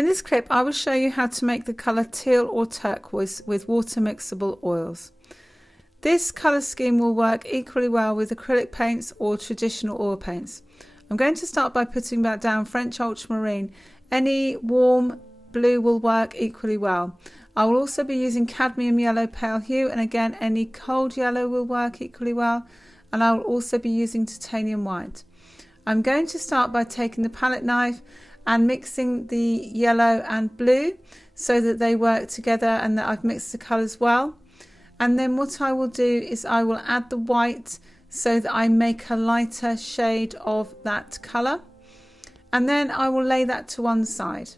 In this clip, I will show you how to make the colour teal or turquoise with water mixable oils. This colour scheme will work equally well with acrylic paints or traditional oil paints. I'm going to start by putting that down French ultramarine. Any warm blue will work equally well. I will also be using cadmium yellow pale hue, and again any cold yellow will work equally well, and I will also be using titanium white. I'm going to start by taking the palette knife and mixing the yellow and blue so that they work together and that I've mixed the colours well. And then what I will do is I will add the white so that I make a lighter shade of that colour, and then I will lay that to one side.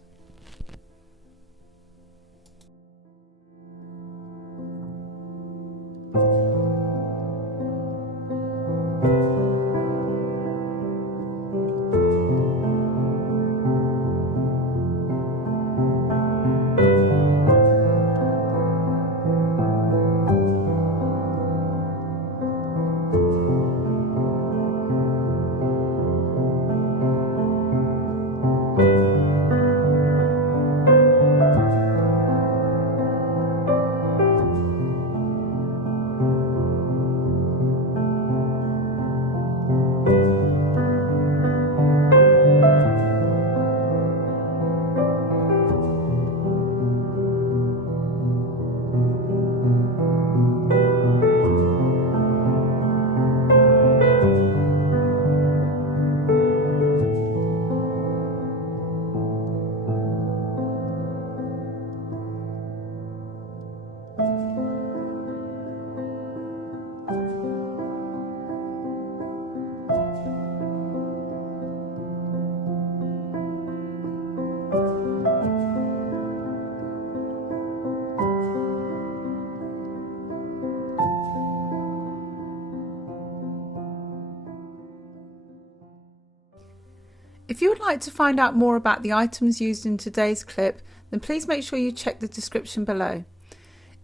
If you would like to find out more about the items used in today's clip, then please make sure you check the description below.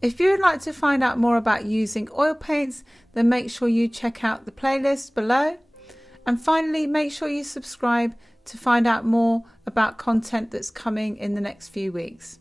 If you would like to find out more about using oil paints, then make sure you check out the playlist below. And finally, make sure you subscribe to find out more about content that's coming in the next few weeks.